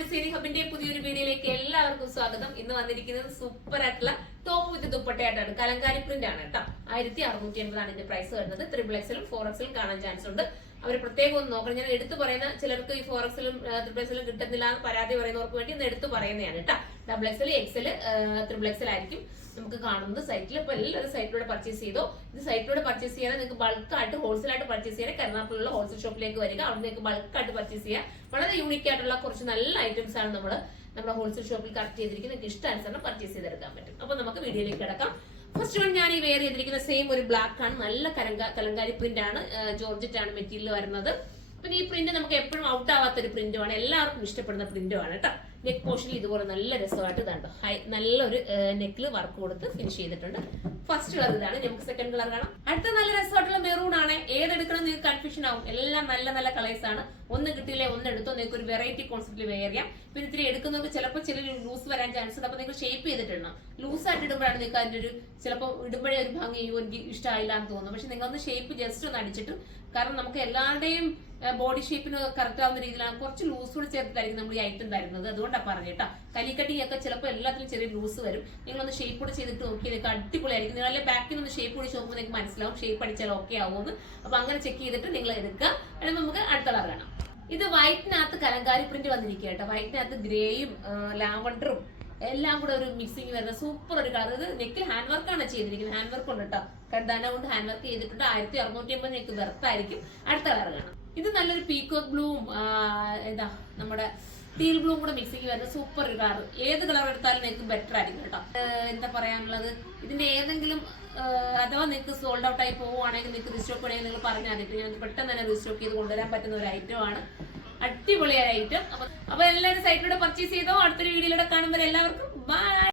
Designing ഹബിന്റെ പുതിയൊരു വീഡിയോയിലേക്ക് എല്ലാവർക്കും സ്വാഗതം. ഇന്ന് വന്നിരിക്കുന്നത് സൂപ്പർ ആയിട്ടുള്ള ടോപ്പ് വിത്ത് ദുപ്പട്ടയായിട്ടാണ്. കലങ്കാരി പ്രിന്റ് ആണ് കേട്ടോ. 1650 ഇതിന്റെ പ്രൈസ് വരുന്നത്. 3XL 4XL കാണാൻ ചാൻസ് ഉണ്ട്. അവർ പ്രത്യേകം ഒന്ന് നോക്കണം. ഞാൻ എടുത്തു പറയുന്ന ചിലർക്ക് ഈ 4XL 3XL കിട്ടുന്നില്ല എന്ന് പരാതി പറയുന്നവർക്ക് വേണ്ടി ഇന്ന് എടുത്തു പറയുന്നതാണ് കേട്ടോ. XXL XL 3XL ആയിരിക്കും നമുക്ക് കാണുന്നത് സൈറ്റിൽ. അപ്പൊ എല്ലാവരും സൈറ്റിലൂടെ പർച്ചേസ് ചെയ്തോ. ഇത് സൈറ്റിലൂടെ പർച്ചേസ് ചെയ്യാൻ നിങ്ങൾക്ക് ബൾക്കായിട്ട് ഹോൾസെയിലായിട്ട് പർച്ചേസ് ചെയ്യാൻ കരുനാഗപ്പള്ളിയുള്ള ഹോൾസെയിൽ ഷോപ്പിലേക്ക് വരിക. അവിടെ നിങ്ങൾക്ക് ബൾക്കായിട്ട് പർച്ചേസ് ചെയ്യാം. വളരെ യൂണിക് ആയിട്ടുള്ള കുറച്ച് നല്ല ഐറ്റംസ് ആണ് നമ്മുടെ ഹോൾസെയിൽ ഷോപ്പിൽ കളക്ട് ചെയ്തിരിക്കുന്നത്. നിങ്ങൾക്ക് ഇഷ്ടാനുസരണം പർച്ചേസ് ചെയ്തെടുക്കാൻ പറ്റും. അപ്പൊ നമുക്ക് വീഡിയോയിലേക്ക് കിടക്കാം. ഫസ്റ്റ് വൺ ഞാൻ ഈ വെയർ ചെയ്തിരിക്കുന്ന സെയിം ഒരു ബ്ലാക്ക് ആണ്. നല്ല കലങ്കാരി പ്രിന്റ് ആണ്. ജോർജറ്റ് ആണ് മെറ്റീരിയൽ വരുന്നത്. പിന്നെ ഈ പ്രിന്റ് നമുക്ക് എപ്പോഴും ഔട്ട് ആവാത്ത ഒരു പ്രിന്റുമാണ്. എല്ലാവർക്കും ഇഷ്ടപ്പെടുന്ന പ്രിന്റുമാണ് കേട്ടോ. നെക്ക് പോർഷനിൽ ഇതുപോലെ നല്ല രസമായിട്ട് ഇതുണ്ട്. നല്ലൊരു നെക്കിൽ വർക്ക് കൊടുത്ത് ഫിനിഷ് ചെയ്തിട്ടുണ്ട്. ഫസ്റ്റ് കളർ ഇതാണ്. നമുക്ക് സെക്കൻഡ് കളർ കാണാം. അടുത്ത നല്ല രസമായിട്ടുള്ള മെറൂൺ ആണ്. ഏതെടുക്കണം നിങ്ങൾക്ക് കൺഫ്യൂഷൻ ആവും. എല്ലാം നല്ല നല്ല കളേഴ്സ് ആണ്. ഒന്ന് കിട്ടിയില്ലേ ഒന്ന് എടുത്തോ. നിങ്ങൾക്ക് ഒരു വെറൈറ്റി കോൺസെപ്റ്റിൽ വെയർ ചെയ്യാം. പിന്നെ ഇത്തിരി എടുക്കുന്നവർക്ക് ചിലപ്പോൾ ചില ലൂസ് വരാൻ ചാൻസ് ഉണ്ട്. അപ്പൊ നിങ്ങൾ ഷേപ്പ് ചെയ്തിട്ടിടണം. ലൂസ് ആയിട്ട് ഇടുമ്പോഴാണ് നിങ്ങൾക്ക് അതിന്റെ ഒരു ചിലപ്പോൾ ഇടുമ്പോഴേ ഒരു ഭംഗി എനിക്ക് ഇഷ്ടമായില്ല എന്ന് തോന്നുന്നു. പക്ഷെ നിങ്ങൾ ഒന്ന് ഷേപ്പ് ജസ്റ്റ് ഒന്ന് അടിച്ചിട്ട്, കാരണം നമുക്ക് എല്ലാവരുടെയും ബോഡി ഷേപ്പിന് കറക്റ്റ് ആവുന്ന രീതിയിലാണ് കുറച്ച് ലൂസ് കൂടി ചേർത്തിട്ടായിരിക്കും നമ്മൾ ഈ ഐറ്റം തരുന്നത്. അതുകൊണ്ടാണ് പറഞ്ഞേട്ടാ. കലിക്കട്ടി ഒക്കെ ചിലപ്പോൾ എല്ലാത്തിനും ചെറിയ ലൂസ് വരും. നിങ്ങളൊന്ന് ഷേപ്പ് കൂടെ ചെയ്തിട്ട് നോക്കി നിങ്ങൾക്ക് അടിപൊളിയായിരിക്കും. നിങ്ങളെ ബാക്കിൽ നിന്ന് ഷേപ്പ് കൂടി നോക്കുമ്പോൾ നിങ്ങൾക്ക് മനസ്സിലാവും ഷേപ്പ് അടിച്ചാൽ ഓക്കെ ആവുമെന്ന്. അപ്പൊ അങ്ങനെ ചെക്ക് ചെയ്തിട്ട് നിങ്ങൾ എടുക്കുക. എന്നിട്ട് നമുക്ക് അടുത്ത കളർ കാണാം. ഇത് വൈറ്റിനകത്ത് കലങ്കാരി പ്രിന്റ് വന്നിരിക്കുക കേട്ടോ. വൈറ്റിനകത്ത് ഗ്രേയും ലാവണ്ടറും എല്ലാം കൂടെ ഒരു മിക്സിങ് വരുന്ന സൂപ്പർ ഒരു കളർ. ഇത് നെക്കിൽ ഹാൻഡ് വർക്കാണ് ചെയ്തിരിക്കുന്നത്. ഹാൻഡ് വർക്ക് ഉണ്ട് കേട്ടോ. കണ്ടാന കൊണ്ട് ഹാൻഡ് വർക്ക് ചെയ്തിട്ടുണ്ട്. 1650 നെക്ക് വെർത്തായിരിക്കും. അടുത്ത കളർ കാണാം. ഇത് നല്ലൊരു പീക്കോക്ക് ബ്ലൂവും എന്താ നമ്മുടെ ടീൽ ബ്ലൂവും കൂടെ മിക്സിങ് വരുന്ന സൂപ്പർ ഒരു കളർ. ഏത് കളർ എടുത്താലും നിങ്ങൾക്ക് ബെറ്റർ ആയിരിക്കും കേട്ടോ. എന്താ പറയാനുള്ളത്, ഇതിന്റെ ഏതെങ്കിലും അഥവാ നിങ്ങൾക്ക് സോൾഡ് ഔട്ട് ആയി പോവുകയാണെങ്കിൽ നിങ്ങൾക്ക് റീസ്റ്റോക്ക് വേണമെങ്കിൽ നിങ്ങൾ പറഞ്ഞാൽ മതി. ഞങ്ങൾക്ക് പെട്ടെന്ന് തന്നെ റീസ്റ്റോക്ക് ചെയ്ത് കൊണ്ടുവരാൻ പറ്റുന്ന ഒരു ഐറ്റം ആണ്. അടിപൊളിയായ ഐറ്റം. അപ്പൊ എല്ലാവരും സൈറ്റിലൂടെ പർച്ചേസ് ചെയ്തോ. അടുത്തൊരു വീഡിയോയിലൂടെ കാണുമ്പോൾ എല്ലാവർക്കും ബൈ.